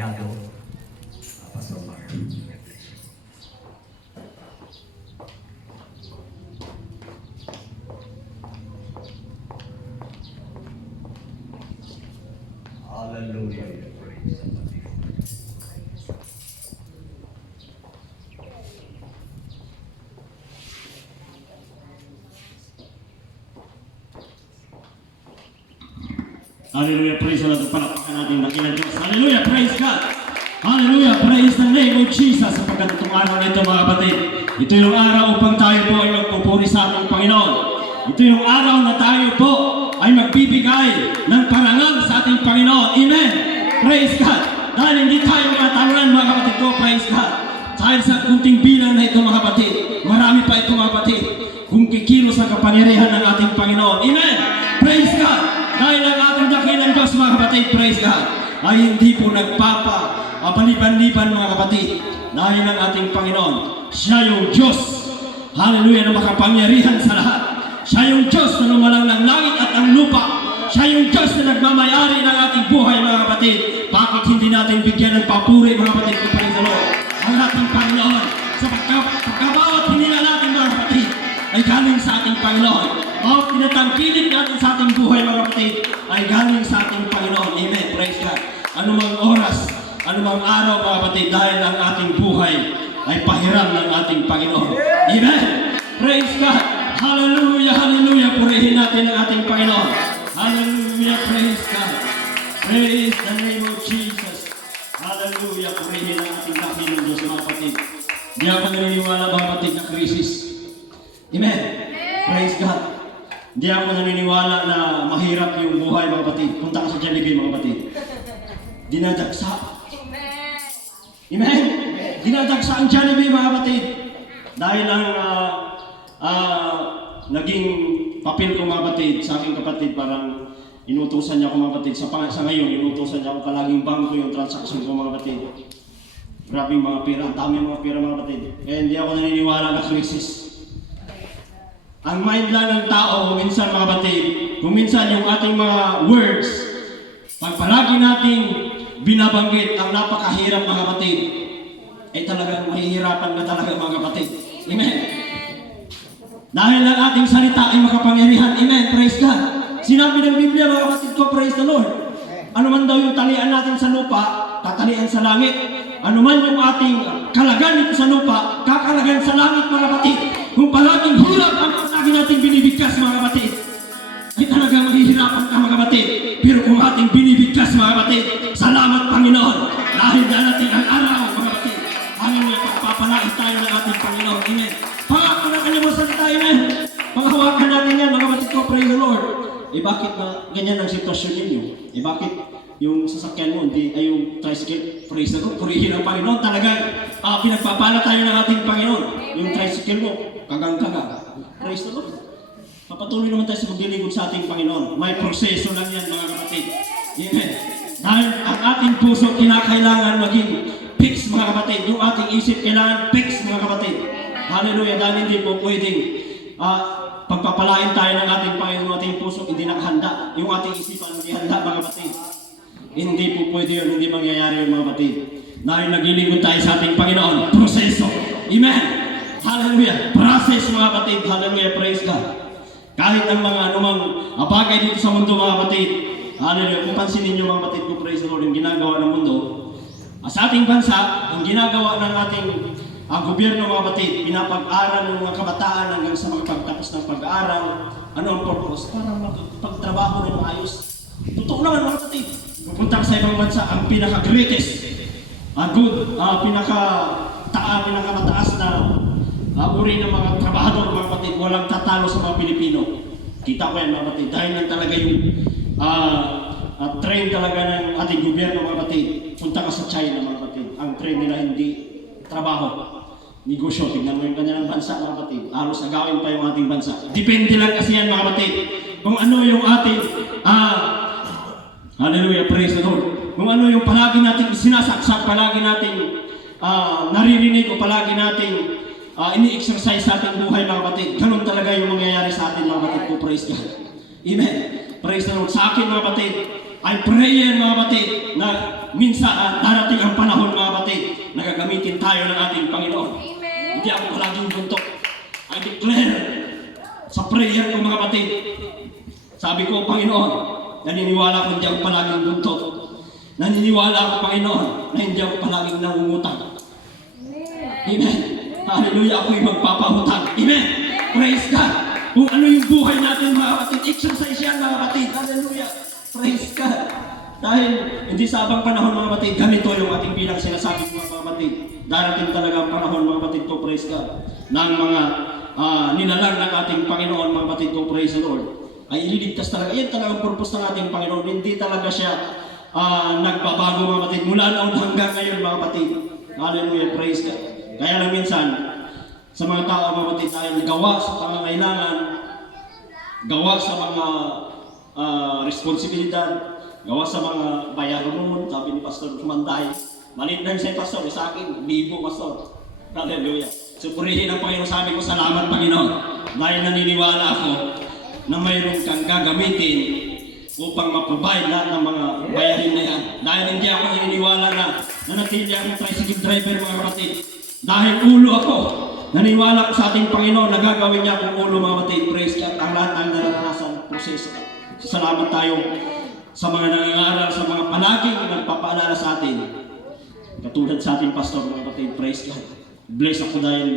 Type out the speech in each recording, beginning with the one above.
Santiago, Pastor Mar. Hallelujah. Praise the Lord. Hallelujah, praise the Lord. Palakpakan natin dakilan Diyos. Hallelujah, praise God. Hallelujah, praise the name of Jesus. Sapagkat itong araw na ito, mga kapatid, ito yung araw upang tayo po ay magpupuri sa ating Panginoon. Ito yung araw na tayo po ay magbibigay ng parangal sa ating Panginoon. Amen. Praise God. Dahil hindi tayo matalunan, mga kapatid ko, praise God. Dahil sa kunting bilang na ito, mga kapatid, marami pa ito, mga kapatid, kung kikilos ang kapangyarihan ng ating Panginoon. Amen. Praise God. Dahil ang ating dakilan Diyos, mga kapatid, praise God, ay hindi po nagpapaliban-liban, mga kapatid. Dahil ang ating Panginoon, siya yung Diyos, hallelujah, na makapangyarihan sa lahat. Siya yung Diyos na lumalang ng langit at ang lupa. Siya yung Diyos na nagmamayari ng ating buhay, mga kapatid. Bakit hindi natin bigyan ng papuri, mga kapatid, kung praise the Lord, ang ating Panginoon? Sa pagkabawat hinila natin, mga kapatid, ay galing sa ating Panginoon. Bawat tinatangkilik natin sa ating buhay, mga kapatid, ay galing sa ating Panginoon. Amen. Praise God. Anumang oras, anumang araw, mga kapatid, dahil ang ating buhay ay pahiram ng ating Panginoon. Amen. Praise God. Hallelujah, hallelujah. Purihin natin ang ating Panginoon. Hallelujah, praise God. Praise the name of Jesus. Hallelujah, purihin ang ating dakilang Diyos, mga kapatid. Hindi ako naniniwala, mga kapatid, na krisis. Amen. Praise God. Hindi ako naniniwala na mahirap yung buhay, mga kapatid. Punta ka sa Jollibee, mga kapatid. Dinadagsa. Amen. Dinadagsa ang Jollibee, mga kapatid. Dahil ang naging papel ko, mga kapatid, sa aking kapatid, parang inutusan niya ako, mga kapatid. Sa ngayon, inutusan niya ako kalaging bangko yung transaction ko, mga kapatid. Grabing mga pera. Ang dami mga pera, mga kapatid. Kaya hindi ako naniniwala na krisis. Ang mind lang ng tao, minsan, mga kapatid, kung minsan yung ating mga words, pag palagi nating binabanggit ang napakahirap, mga kapatid, ay talagang mahihirapan na talaga, mga kapatid. Amen. Dahil ang ating salita ay makapangyarihan. Amen. Praise God. Sinabi ng Biblia, mga kapatid ko, praise the Lord. Ano man daw yung talian natin sa lupa, tatalian sa langit. Ano man yung ating kalagan dito sa lupa, kakalagan sa langit, mga kapatid. Kung palaging hirap ang palagi natin binibigkas, mga kapatid, ay talagang mahihirapan ka, mga kapatid. Pero kung ating binibigkas, mga kapatid, salamat Panginoon. Dahil darating ang araw, mga kapatid, hanggang pagpapalain tayo ng ating Panginoon. Amen. Pangako na kanya mo salita, amen. Panghawakan natin yan, mga kapatid ko, praise the Lord. Bakit na ganyan ang sitwasyon ninyo? Bakit yung sasakyan mo, hindi ay yung tricycle, praise the Lord, purihin ang Panginoon. Talagang pinagpapala tayo ng ating Panginoon. Yung tricycle mo, kagang-kaga. Praise the Lord. Papatuloy naman tayo sa maglilingkod sa ating Panginoon. May proseso lang yan, mga kapatid. Amen. Dahil ang ating puso kinakailangan maging fix, mga kapatid. Yung ating isip kailangan fix, mga kapatid. Hallelujah. Dahil hindi po pwedeng pagpapalain tayo ng ating Panginoon, ating puso, hindi nakahanda. Yung ating isipan, hindi handa, mga kapatid. Hindi po pwede yun, hindi mangyayari yun, mga kapatid. Dahil naglilingkod tayo sa ating Panginoon. Proseso. Amen. Hallelujah. Process, mga kapatid. Hallelujah. Praise God. Kahit ang mga anumang bagay dito sa mundo, mga kapatid. Hallelujah. Kung pansinin nyo, mga kapatid ko, praise the Lord, yung ginagawa ng mundo. Sa ating bansa, ang ginagawa ng ating gobyerno, mga kapatid, pinapag-aral ng mga kabataan hanggang sa magpagtapos ng pag-aaral. Ano ang purpose? Para magpagtrabaho ng maayos. Totoo naman, mga kapatid. Pupunta sa ibang bansa, ang pinaka-greatest, pinakamataas na uri ng mga trabahador, mga kapatid, walang tatalo sa mga Pilipino. Kita ko yan, mga kapatid. Dahil yan talaga yung trend talaga ng ating gobyerno, mga kapatid. Punta ka sa China, mga kapatid. Ang trend nila hindi trabaho. Negosyo. Tingnan mo yung kanilang bansa, mga kapatid. Halos agawin pa yung ating bansa. Depende lang kasi yan, mga kapatid. Kung ano yung ating hallelujah, praise the Lord. Kung ano yung palagi natin sinasaksak, palagi natin naririnig o palagi natin ini-exercise sa ating buhay, mga kapatid. Ganun talaga yung mangyayari sa atin, mga kapatid ko, praise God. Amen. Praise the Lord. Sa akin, mga kapatid, I pray yan, mga kapatid, na minsan darating ang panahon mga kapatid, nagagamitin tayo ng ating Panginoon. Amen. Hindi ako palaging buntok. I declare sa prayer ko mga kapatid, sabi ko, Panginoon, naniniwala ko hindi ako palaging buntot. Naniniwala ako, Panginoon, na hindi ako palaging nangungutang. Amen. Hallelujah, ako'y magpapahutang. Amen. Praise God. Kung ano yung buhay natin mga kapatid, exercise yan mga kapatid. Hallelujah. Praise God. Dahil hindi sa abang panahon mga kapatid, ganito yung ating bilang sinasabi ko mga kapatid. Darating talaga ang panahon mga kapatid ko, praise God, ng mga nilalang ng ating Panginoon mga kapatid ko, praise the Lord. Ay ililigtas talaga. Yan talagang purpose ng ating Panginoon. Hindi talaga siya nagbabago mga kapatid. Mula noon hanggang ngayon mga kapatid. Hallelujah, praise God. Kaya lang minsan, sa mga tao mga kapatid, dahil gawa sa pangangailangan, gawa sa mga responsibilidad, gawa sa mga bayaran mo, sabi ni Pastor Manday, malit lang siya Pastor, sa akin, libo Pastor. Hallelujah. So purihin ang Panginoon, sabi ko, salamat Panginoon. Dahil naniniwala ako na mayroon kang gagamitin upang ma-provide lahat ng mga bayarin na yan. Dahil hindi ako naniniwala na nanatili akong tricycle driver mga kapatid. Dahil ulo ako, naniwala ko sa ating Panginoon na gagawin niya akong ulo mga kapatid. Praise God, ang lahat ng naranasan proseso. Salamat tayo sa mga nangangaral, sa mga palaging nagpapaalala sa atin. Katulad sa ating pastor mga kapatid, praise God. Bless ako dahil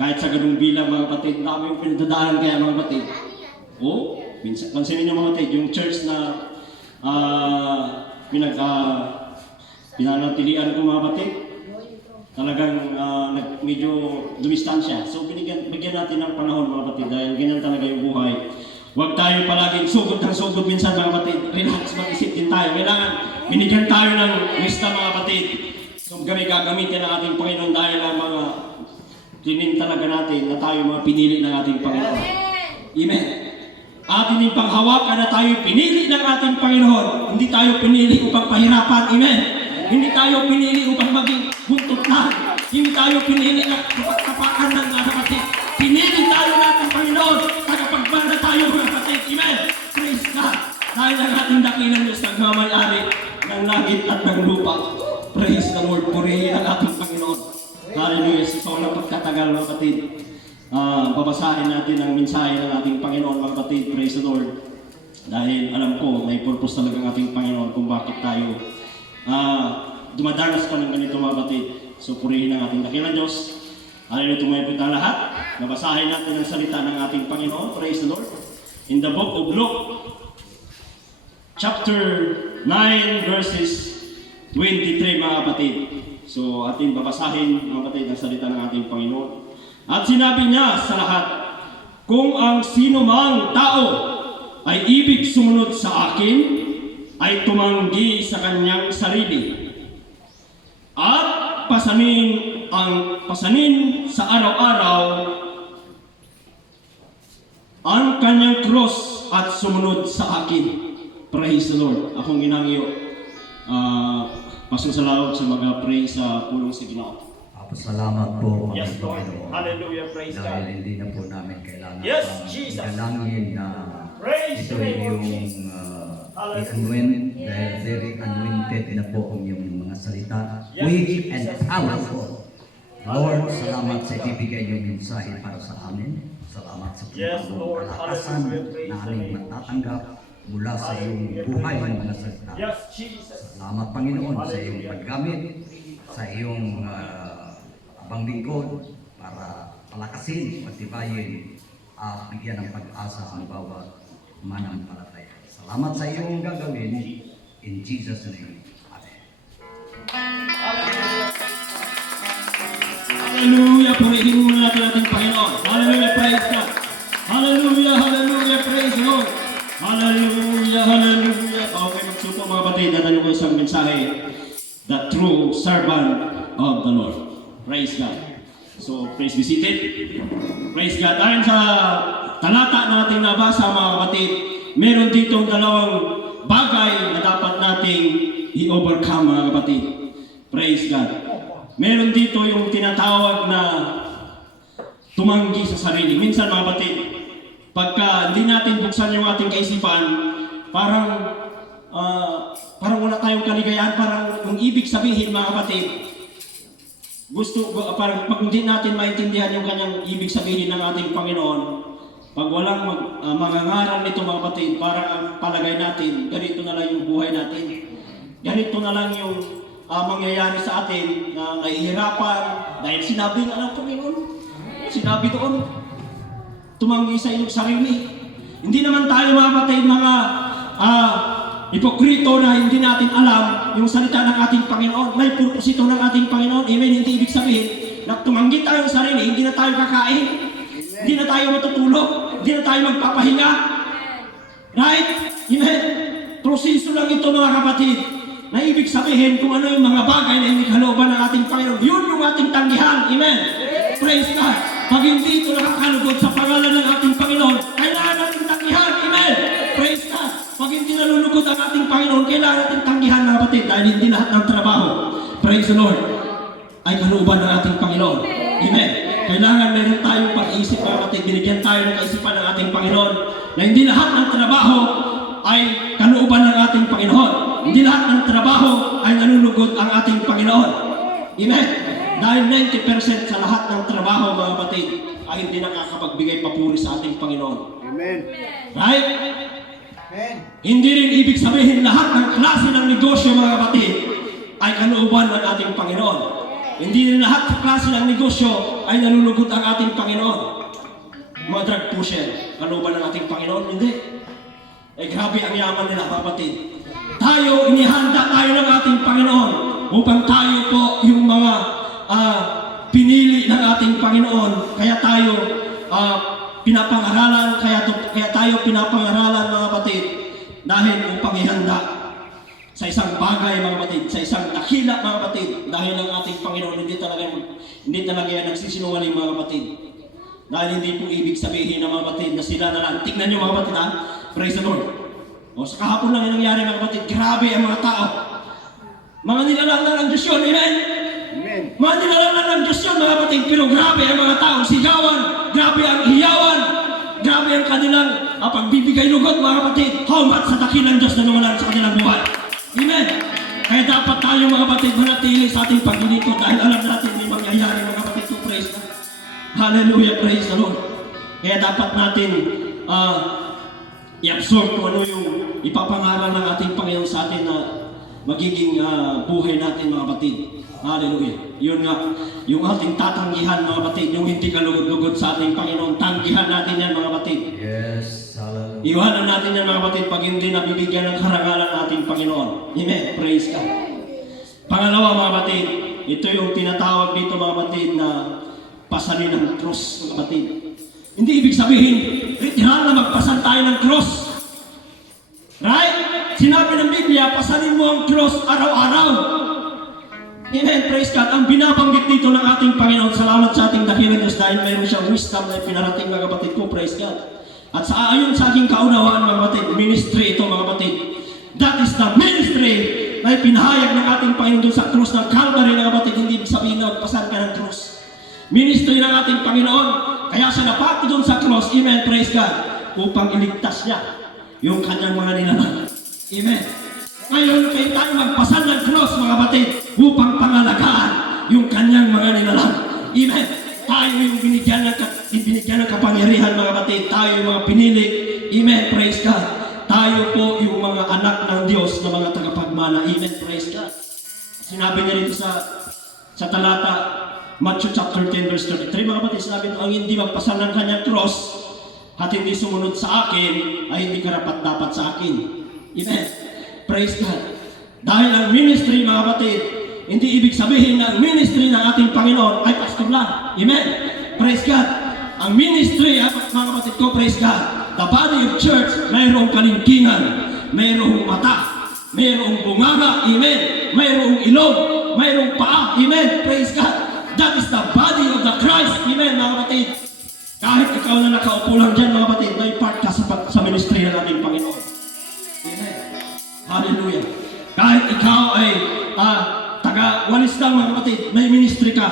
kahit sa ganung bilang mga kapatid, dami yung pinagdadaanan kaya mga kapatid. O, minsan, pansinin niyo mga kapatid, yung church na pinanatilian ko mga kapatid, talagang medyo dumistansya. So bigyan natin ng panahon mga kapatid dahil ganyan talaga yung buhay. Huwag tayo palaging sugod ng sugod minsan mga kapatid. Relax, mag-isip din tayo. Kailangan binigyan tayo ng lista mga kapatid. So kami gagamitin ng ating Panginoon dahil ang mga tinim talaga natin na tayo mga pinili ng ating Panginoon. Amen. Atin yung panghawakan na tayo pinili ng ating Panginoon. Hindi tayo pinili upang pahirapan. Amen. Hindi tayo pinili upang maging buntot na. Hindi tayo pinili na kapagkapakan ng mga kapatid. Pinili tayo natin Panginoon. Tagapagmana tayo mga kapatid. Amen. Praise God. Dahil ang ating dakilang Diyos nagmamayari ng langit at ng lupa. Praise the Lord. Purihin ang ating Panginoon. Hallelujah. Sa sobrang pagkatagal mga kapatid. Babasahin natin ang mensahe ng ating Panginoon mga kapatid. Praise the Lord. Dahil alam ko, may purpose talaga ang ating Panginoon kung bakit tayo dumadanas pa ng ganito mga kapatid. So purihin ang ating dakilang Diyos. Hallelujah, tumayo po tayo lahat. Nabasahin natin ang salita ng ating Panginoon. Praise the Lord. In the book of Luke, chapter 9, verses 23 mga kapatid. So ating babasahin mga kapatid ang salita ng ating Panginoon. At sinabi niya sa lahat, kung ang sino mang tao ay ibig sumunod sa akin, ay tumanggi sa kanyang sarili at pasanin sa araw-araw ang kanyang cross at sumunod sa akin. Praise the Lord. Akong ginangyo. Pasasalamat sa mga praise sa pulong sa Ginoo. Salamat po, Yes, Lord. Panginoon. Hallelujah. Praise God. Dahil hindi na po namin kailangan Yes, pang Jesus. igalangin na Praise ito the name of yung Jesus. i-anoint, dahil very anointed na po ang iyong mga salita. Yes, Quick and Jesus. powerful. Lord, salamat sa ibigay yung mensahe para sa amin. Salamat sa Yes, Lord. kalakasan Hallelujah. Praise na the aming name. matatanggap mula sa iyong buhay ng mga salita. Yes, Jesus. Salamat Panginoon sa iyong paggamit, sa iyong abang lingkod para palakasin, pagtibayin at bigyan ng pag-asa ang bawat mananampalataya. Salamat sa iyong gagawin. In Jesus' name. Amen. Hallelujah. Purihin mo natin ating Panginoon. Hallelujah. Praise God. Hallelujah. Hallelujah. Praise the Lord. Hallelujah. Hallelujah. Okay, magsupo mga kapatid. Dadalo ko isang mensahe. The true servant of the Lord. Praise God. So, praise be seated. Praise God. Dahil sa talata na ating nabasa mga kapatid, meron ditong dalawang bagay na dapat nating i-overcome mga kapatid. Praise God. Meron dito yung tinatawag na tumanggi sa sarili. Minsan mga kapatid, pagka hindi natin buksan yung ating kaisipan, parang parang wala tayong kaligayahan, parang yung ibig sabihin mga kapatid, parang pag hindi natin maintindihan yung kanyang ibig sabihin ng ating Panginoon, pag walang mangangaral nito mga kapatid, parang ang palagay natin, ganito na lang yung buhay natin. Ganito na lang yung mangyayari sa atin na nahihirapan dahil sinabi nga ng Panginoon. Sinabi doon, tumanggi sa iyong sarili. Hindi naman tayo mga kapatid, mga hipokrito na hindi natin alam yung salita ng ating Panginoon. May purpose ito ng ating Panginoon. Amen. Hindi ibig sabihin na tumanggi tayo sa sarili, hindi na tayo kakain, hindi na tayo matutulog, hindi na tayo magpapahinga. Right? Amen. Proseso lang ito mga kapatid, na ibig sabihin kung ano yung mga bagay na hindi kalooban ng ating Panginoon. Yun yung ating tanggihan. Amen. Praise God. Pag hindi ito nakakalugod sa pangalan ng ating Panginoon, kailangan natin tanggihan. Amen. Praise God. Pag hindi nalulugod ang ating Panginoon, kailangan natin tanggihan mga kapatid dahil hindi lahat ng trabaho, praise the Lord, ay kalooban ng ating Panginoon. Amen. Kailangan meron tayong pag-iisip mga kapatid, binigyan tayo ng kaisipan ng ating Panginoon na hindi lahat ng trabaho ay kalooban ng ating Panginoon. Hindi lahat ng trabaho ay nalulugod ang ating Panginoon. Amen. Dahil 90% sa lahat ng trabaho mga kapatid ay hindi nakakapagbigay papuri sa ating Panginoon. Amen. Right? Amen. Hindi rin ibig sabihin lahat ng klase ng negosyo mga kapatid ay kalooban ng ating Panginoon. Hindi rin lahat ng klase ng negosyo ay nalulugod ang ating Panginoon. Mga drug pusher, kalooban ng ating Panginoon? Hindi. Eh grabe ang yaman nila mga kapatid. Tayo, inihanda tayo ng ating Panginoon upang tayo po yung mga pinili ng ating Panginoon. Kaya tayo pinapangaralan, kaya tayo pinapangaralan mga kapatid dahil upang ihanda sa isang bagay mga kapatid, sa isang dakila mga kapatid, dahil ang ating Panginoon hindi talaga yan nagsisinungaling mga kapatid. Dahil hindi po ibig sabihin ng mga kapatid na sila na lang. Tignan nyo mga kapatid ha, praise the Lord. O sa kahapon lang yung nangyari mga kapatid, grabe ang mga tao. Mga nilalang ng Diyos yun, amen? Amen. Mga nilalang ng Diyos yun mga kapatid, pero grabe ang mga tao, sigawan, grabe ang hiyawan, grabe ang kanilang pagbibigay lugod mga kapatid. How much sa dakilang Diyos na nawalan sa kanilang buhay. Amen. Kaya dapat tayo mga kapatid manatili sa ating paglilingkod dahil alam natin may mangyayari mga kapatid to praise God. Hallelujah, praise the Lord. Kaya dapat natin i-absorb kung ano yung ipapangaral ng ating Panginoon sa atin na magiging buhay natin mga kapatid. Hallelujah. Yun nga, yung ating tatanggihan mga kapatid, yung hindi kalugod-lugod sa ating Panginoon, tanggihan natin yan mga kapatid. Yes, hallelujah. Iwanan natin yan mga kapatid pag hindi nabibigyan ng karangalan ng ating Panginoon. Amen. Praise God. Pangalawa mga kapatid, ito yung tinatawag dito mga kapatid na pasalin ng cross mga kapatid. Hindi ibig sabihin, literal na magpasal tayo ng cross. Right? Sinabi ng Biblia, pasalin mo ang cross araw-araw. Amen, praise God. Ang binabanggit dito ng ating Panginoon, salamat sa ating dakilang Diyos dahil mayroon siyang wisdom na pinarating mga kapatid ko, praise God. At sa ayon sa aking kaunawaan mga kapatid, ministry ito mga kapatid. That is the ministry na pinahayag ng ating Panginoon sa krus ng Calvary mga kapatid. Hindi ibig sabihin na magpasal ka ng krus. Ministry ng ating Panginoon. Kaya siya napako doon sa cross, amen, praise God, upang iligtas niya yung kanyang mga nilalang. Amen. Ngayon, kayo tayo magpasal ng cross, mga kapatid, upang pangalagaan yung kanyang mga nilalang. Amen. Tayo yung binigyan ng kapangyarihan, mga kapatid. Tayo yung mga pinili. Amen, praise God. Tayo po yung mga anak ng Diyos na mga tagapagmana. Amen, praise God. Sinabi niya dito sa talata, Matthew chapter 10 verse 33, mga kapatid, sinabi ito, ang hindi magpasal ng kanyang cross at hindi sumunod sa akin ay hindi karapat-dapat sa akin. Amen. Praise God. Dahil ang ministry, mga kapatid, hindi ibig sabihin na ang ministry ng ating Panginoon ay pastor lang. Amen. Praise God. Ang ministry, mga kapatid ko, praise God, the body of church, mayroong kalingkingan, mayroong mata, mayroong bunganga, amen, mayroong ilong, mayroong paa, amen, praise God. That is the body of the Christ. Amen, mga kapatid. Kahit ikaw na nakaupo lang dyan, mga kapatid, may part ka sa ministry ng ating Panginoon. Amen. Hallelujah. Kahit ikaw ay taga-walis lang, mga kapatid, may ministry ka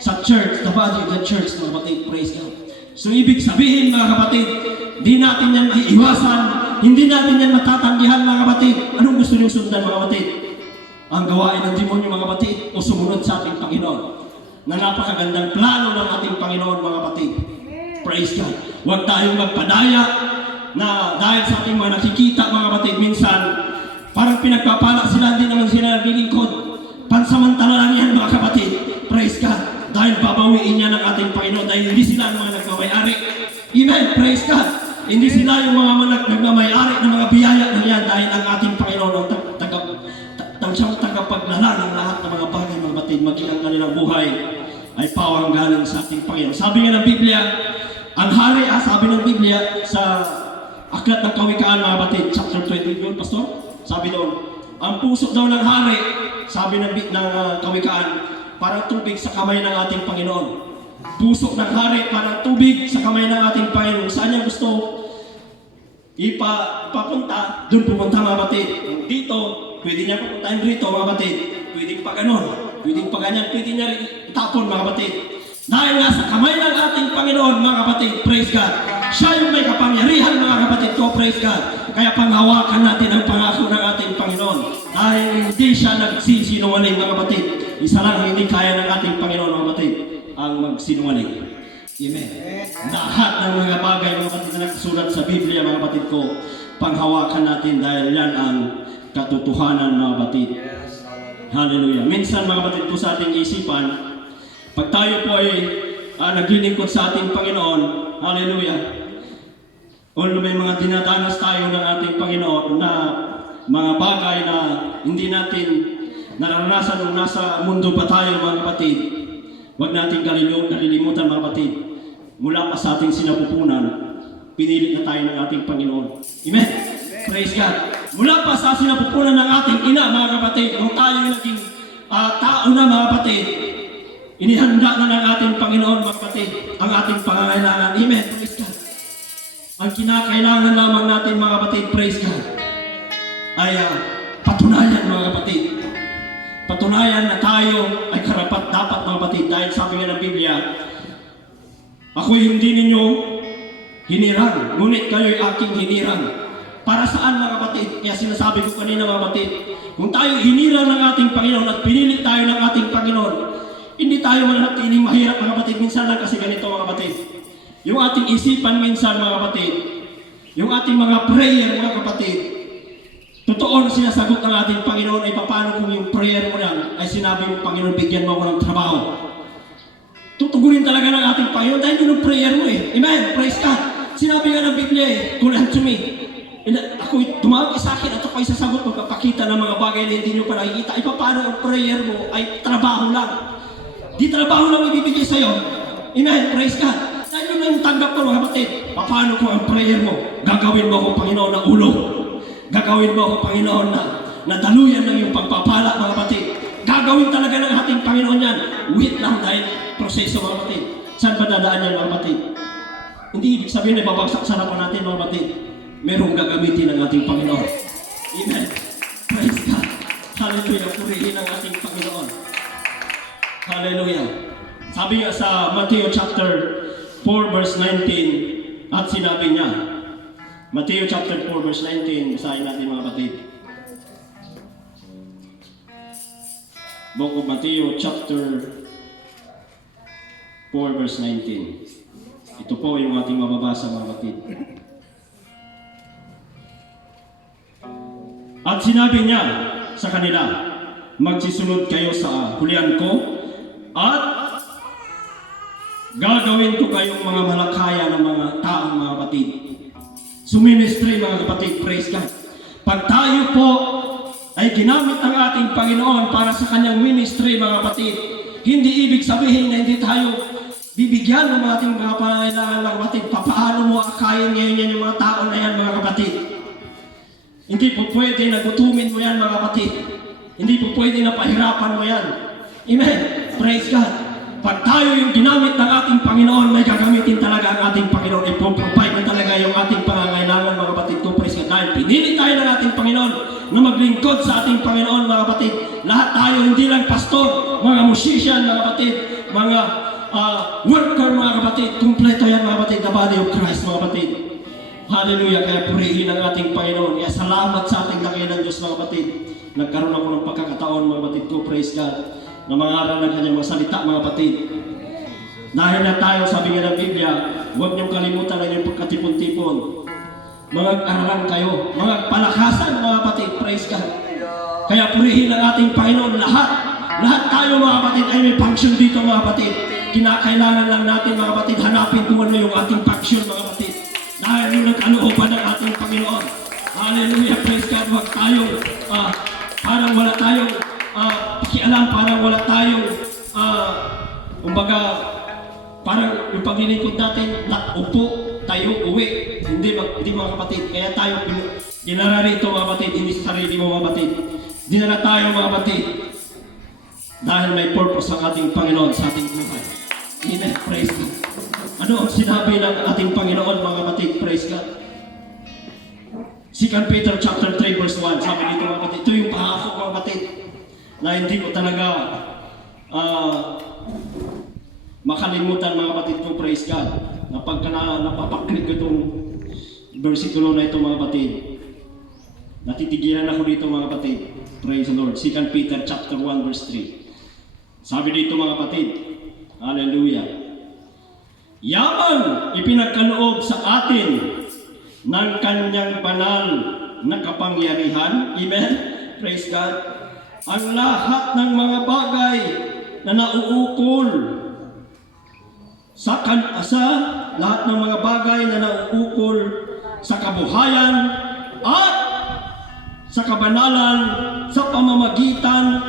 sa church, the body of the church, mga kapatid. Praise God. So, ibig sabihin, mga kapatid, di natin yan maiiwasan Hindi natin yan matatanggihan mga kapatid. Anong gusto niyong sundan mga kapatid? Ang gawain ng demonyo mga kapatid o sumunod sa ating Panginoon? Na napakagandang plano ng ating Panginoon mga kapatid. Praise God. Huwag tayong magpadaya na dahil sa ating mga nakikita mga kapatid minsan, parang pinagpapala sila, hindi naman sila naglilingkod. Pansamantala lang yan mga kapatid. Praise God. Dahil babawiin niya ng ating Panginoon dahil hindi sila ang mga nagmamayari. Amen. Praise God. Hindi sila yung mga nagmamayari ng mga biyaya na yan dahil ang ating Panginoon ang siyang tagapaglala ng lahat ng mga bagay mga kapatid, maging ang kanilang buhay ay pawang galing sa ating Panginoon. Sabi nga ng Biblia, ang hari, sabi ng Biblia sa Aklat ng Kawikaan mga kapatid, chapter 20 yun, Pastor, sabi doon, ang puso daw ng hari, sabi ng Kawikaan, parang tubig sa kamay ng ating Panginoon. Puso ng hari, parang tubig sa kamay ng ating Panginoon. Saan niya gusto ipapunta, doon pumunta mga kapatid. Dito, pwede niya pupuntahin rito mga kapatid. Pwede pa ganon, pwede pa ganyan, pwede niya itapon mga kapatid. Dahil nga sa kamay ng ating Panginoon mga kapatid, praise God. Siya yung may kapangyarihan mga kapatid ko, praise God. Kaya panghawakan natin ang pangako ng ating Panginoon. Dahil hindi siya nagsisinungaling mga kapatid. Isa lang hindi kaya ng ating Panginoon mga kapatid, ang magsinungaling. Amen. Lahat ng mga bagay mga kapatid na nagsulat sa Biblia mga kapatid ko, panghawakan natin dahil yan ang katotohanan mga kapatid. Hallelujah. Minsan mga kapatid ko sa ating isipan, pag tayo po ay naglilingkod sa ating Panginoon, hallelujah, although may mga dinadanas tayo ng ating Panginoon na mga bagay na hindi natin naranasan nung nasa mundo pa tayo mga kapatid, huwag natin kalilimutan mga kapatid, mula pa sa ating sinapupunan, pinili na tayo ng ating Panginoon. Amen? Praise God. Mula pa sa sinapupunan ng ating ina mga kapatid, nung tayo naging tao na mga kapatid, inihanda na ng ating Panginoon mga kapatid ang ating pangangailangan. Amen. Praise God. Ang kinakailangan lamang natin mga kapatid, praise God, ay patunayan mga kapatid. Patunayan na tayo ay karapat dapat mga kapatid. Dahil sabi nga ng Biblia, ako'y hindi ninyo hinirang, ngunit kayo'y aking hinirang. Para saan mga kapatid? Kaya sinasabi ko kanina mga kapatid, kung tayo hinirang ng ating Panginoon at pinili tayo ng ating Panginoon, hindi tayo mananatiling mahirap mga kapatid. Minsan lang kasi ganito mga kapatid. Yung ating isipan minsan mga kapatid, yung ating mga prayer mga kapatid, totoo na sinasagot ng ating Panginoon ay paano kung yung prayer mo yan ay sinabi mo, Panginoon, bigyan mo ako ng trabaho. Tutugunin talaga ng ating Panginoon dahil yun yung prayer mo eh. Amen. Praise God. Sinabi nga ng Biblia eh, call unto me. Ako tumawag sa akin at ako'y sasagot magpapakita ng mga bagay na hindi nyo pa nakikita. Ay paano ang prayer mo ay trabaho lang. Di trabaho lang ibibigay sa'yo. Amen. Praise God. Dahil yun ang tanggap ko mga kapatid. Paano kung ang prayer mo, gagawin mo ako Panginoon na ulo. Gagawin mo ako Panginoon na daluyan ng iyong pagpapala mga kapatid. Gagawin talaga ng ating Panginoon yan. Wait lang dahil proseso mga kapatid. Saan ba dadaan yan mga kapatid? Hindi ibig sabihin na babagsak sa harapan natin mga kapatid. Merong gagamitin ng ating Panginoon. Amen. Praise God. Hallelujah. Purihin ang ating Panginoon. Hallelujah. Sabi nga sa Matthew chapter 4 verse 19 at sinabi niya, Matthew chapter 4 verse 19, basahin natin mga kapatid. Book of Matthew chapter 4 verse 19. Ito po yung ating mababasa mga kapatid. At sinabi niya sa kanila, magsisunod kayo sa hulihan ko at gagawin ko kayong mga malakaya ng mga taong mga kapatid. Suministry mga kapatid, praise God. Pag tayo po ay ginamit ng ating Panginoon para sa kanyang ministry mga kapatid, hindi ibig sabihin na hindi tayo bibigyan ng ating mga pangailangan mga kapatid. Paano mo akayin ngayon yan yung mga tao na yan mga kapatid? Hindi po pwede na gutumin mo yan mga kapatid. Hindi po pwede na pahirapan mo yan. Amen. Praise God. Pag tayo yung ginamit ng ating Panginoon, may gagamitin talaga ang ating Panginoon. Ipoprovide na talaga yung ating pangangailangan mga kapatid ko. Praise God. Dahil pinili tayo ng ating Panginoon na maglingkod sa ating Panginoon mga kapatid. Lahat tayo, hindi lang pastor, mga musician mga kapatid, mga worker mga kapatid. Kumpleto yan mga kapatid, the body of Christ mga kapatid. Hallelujah. Kaya purihin ang ating Panginoon. Kaya salamat sa ating dakilang Diyos mga kapatid. Nagkaroon ako ng pagkakataon mga kapatid ko, praise God, na mangaral ng kanyang mga salita mga kapatid. Dahil na tayo, sabi nga ng Biblia, huwag niyong kalimutan ang inyong pagkatipon-tipon. Mag-aralan kayo, palakasan mga kapatid, praise God. Kaya purihin ang ating Panginoon lahat. Lahat tayo mga kapatid ay may function dito mga kapatid. Kinakailangan lang natin mga kapatid, hanapin kung ano yung ating function mga kapatid. Dahil yung nagkalooban ng ating Panginoon. Hallelujah, praise God. Huwag tayong, parang wala tayong pakialam, parang wala tayong, kumbaga, parang yung paglilingkod natin, upo, tayo, uwi. Hindi mga kapatid. Kaya tayo, dinala rito mga kapatid, hindi sa sarili mo mga kapatid. Dinala tayo mga kapatid. Dahil may purpose ang ating Panginoon sa ating buhay. Amen. Praise God. Ano ang sinabi ng ating Panginoon mga kapatid? Praise God. 2 Peter chapter 3 verse 1. Sabi dito mga kapatid, ito yung pahako mga kapatid na hindi ko talaga makalimutan mga kapatid ko, praise God. Na pagka napapaklik ko itong versikulo na ito mga kapatid, natitigilan ako dito mga kapatid. Praise the Lord. 2 Peter chapter 1 verse 3. Sabi dito mga kapatid, hallelujah. Yamang ipinagkaloob sa atin ng kanyang banal na kapangyarihan. Amen? Praise God. Ang lahat ng mga bagay na nauukol sa lahat ng mga bagay na nauukol sa kabuhayan at sa kabanalan sa pamamagitan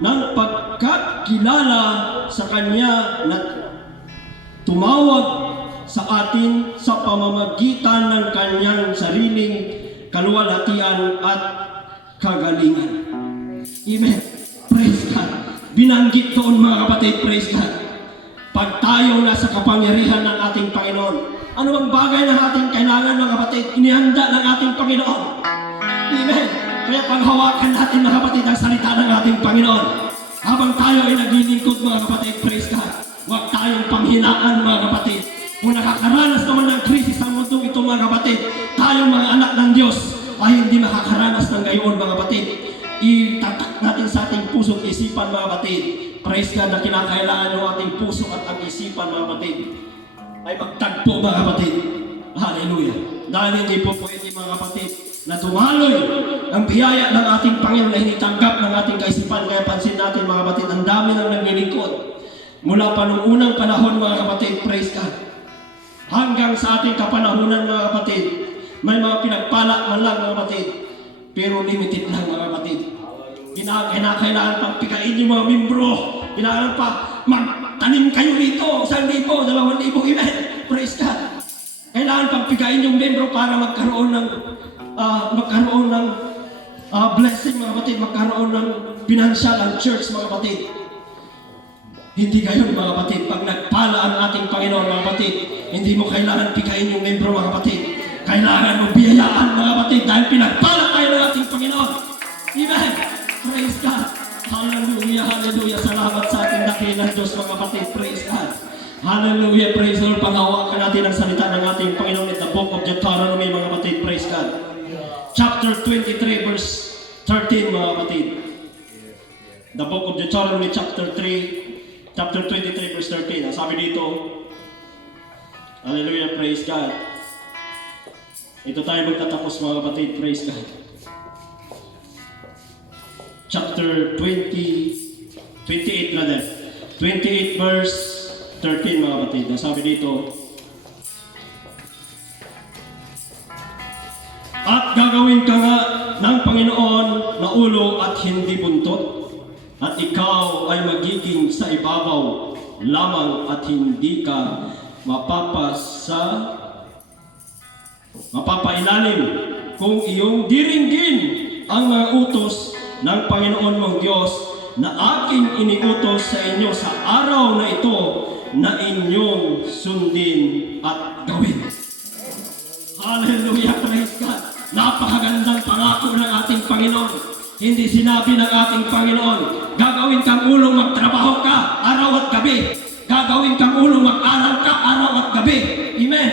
ng pagkakilala sa Kanya na tumawag sa atin sa pamamagitan ng Kanyang sariling kaluwalhatian at kagalingan. Amen. Praise God. Binanggit doon mga kapatid, praise God. Pag tayo nasa kapangyarihan ng ating Panginoon, ano bang bagay na ating kailangan mga kapatid? Inihanda ng ating Panginoon. Amen. Kaya panghawakan natin mga kapatid ang salita ng ating Panginoon. Habang tayo ay naglilingkod mga kapatid, praise God. Huwag tayong panghinaan mga kapatid. Kung nakakaranas naman ng krisis ang mundo ito mga kapatid, tayo mga anak ng Diyos ay hindi makakaranas ng gayon mga kapatid. Itatak natin sa ating puso at isipan mga kapatid. Praise God na kinakailangan ng ating puso at ang isipan mga kapatid ay magtagpo mga kapatid. Hallelujah. Dahil hindi po pwede mga kapatid na tumaloy ang biyaya ng ating Panginoon na hinitanggap ng ating kaisipan. Kaya pansin natin mga kapatid, ang dami nang naglilingkod mula pa noong unang panahon mga kapatid, praise God, hanggang sa ating kapanahunan mga kapatid. May mga pinagpala man lang mga kapatid, pero limited lang mga kapatid. Kinakailangan pang pikain yung mga membro, kinakailangan pa magtanim kayo rito, 1,000, 2,000, amen, praise God. Kailangan pang pikain yung membro para magkaroon ng blessing mga kapatid, magkaroon ng financial ang church mga kapatid. Hindi gayon mga kapatid. Pag nagpala ang ating Panginoon mga kapatid, hindi mo kailangan pikain yung membro mga kapatid. Kailangan mo biyayaan mga kapatid dahil pinagpala tayo ng ating Panginoon. Amen. Praise God. Hallelujah, hallelujah. Salamat sa ating dakilang Diyos mga kapatid. Praise God. Hallelujah, praise the Lord. Panghawakan natin ang salita ng ating Panginoon in the book of Deuteronomy mga kapatid. Praise God. Chapter 23 verse 13 mga kapatid. The book of Deuteronomy chapter 23 verse 13. Ang sabi dito, hallelujah, praise God. Ito tayo magtatapos mga kapatid, praise God. Chapter 28 rather. 28 verse 13 mga kapatid. Ang sabi dito, at gagawin ka nga ng Panginoon na ulo at hindi buntot, at ikaw ay magiging sa ibabaw lamang at hindi ka mapapailalim kung iyong diringgin ang mga utos ng Panginoon mong Diyos na aking iniutos sa inyo sa araw na ito na inyong sundin at gawin. Hallelujah, praise God. Napakagandang pangako ng ating Panginoon. Hindi sinabi ng ating Panginoon, gagawin kang ulong magtrabaho ka araw at gabi. Gagawin kang ulong mag-aral ka araw at gabi. Amen.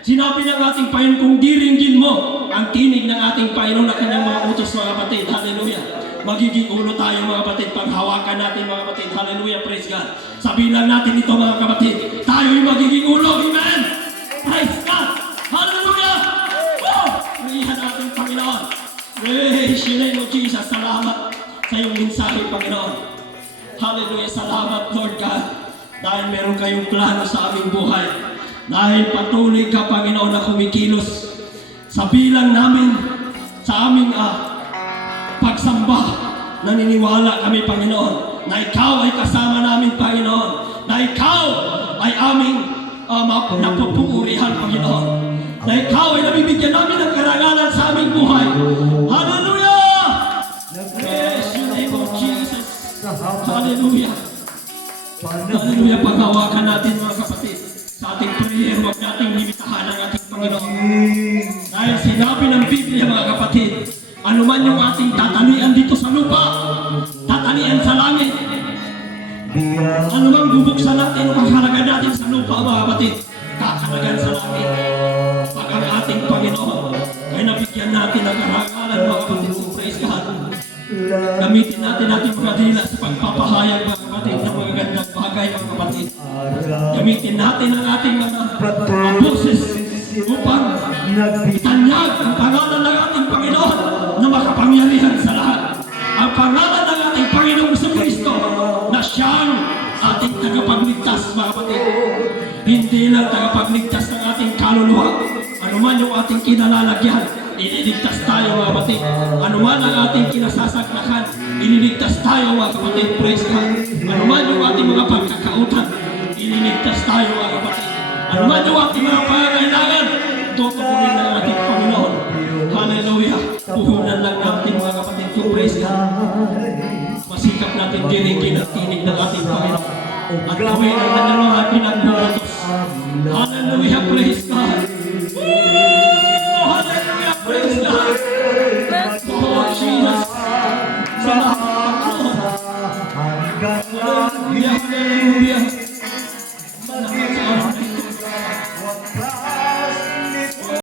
Sinabi ng ating Panginoon, kung diringgin mo ang tinig ng ating Panginoon na kanyang mga utos, mga kapatid. Hallelujah. Magiging ulo tayo, mga kapatid. Paghawakan natin, mga kapatid. Hallelujah. Praise God. Sabihin lang natin ito, mga kapatid. Tayo'y magiging ulo. Amen. Praise God. Hallelujah. Woo! Purihan natin, Panginoon. Praise your name, Lord Jesus. Salamat sa iyong mensahe, Panginoon. Hallelujah. Salamat, Lord God. Dahil meron kayong plano sa aming buhay. Dahil patuloy ka, Panginoon, na kumikilos sa bilang namin, sa aming pagsamba. Naniniwala kami, Panginoon, na ikaw ay kasama namin, Panginoon. Na ikaw ay aming napupurihan, Panginoon. Na ikaw ay nabibigyan namin ng karangalan sa aming buhay. Hallelujah! Praise your name, of Jesus. Hallelujah! Hallelujah! Paghawakan natin, mga kapatid. Sa ating prayer, huwag nating limitahan ang ating Panginoon. Dahil sinabi ng Biblia, mga kapatid, anuman yung ating tatalian dito sa lupa, tatalian sa langit, anumang bubuksan natin, paghalagan natin sa lupa, mga kapatid, kakalagan sa langit. Pag ang ating Panginoon ay nabigyan natin ng karangalan, mga kapatid, so praise God. Gamitin natin ating mga dila sa pagpapahayag, mga kapatid, ng mga gandang bagay, mga kapatid. Gamitin natin ang ating mga boses upang itanyag ang pangalan ng ating Panginoon na makapangyarihan sa lahat. Ang pangalan ng ating Panginoong Kristo na siyang ating tagapagligtas, mga kapatid. Hindi lang tagapagligtas ng ating kaluluwa. Ano man yung ating kinalalagyan, ililigtas tayo, mga kapatid. Ano man ang ating kinasasaglakan, ililigtas tayo, mga kapatid. Praise God. Ano man yung ating mga pagkakautan, ililigtas tayo, mga kapatid. Ano man yung ating mga pangangailangan, tutukunin ng ating Panginoon. Hallelujah. Puhunan lang natin, mga kapatid, to praise God. Masikap natin diringgin ang tinig ng ating Panginoon. At gawin ang kanyang mga pinagbubutos. Hallelujah. Praise God. Woo! Hallelujah. Praise God. Oh, Jesus. Salamat, Panginoon. Hallelujah. Hallelujah.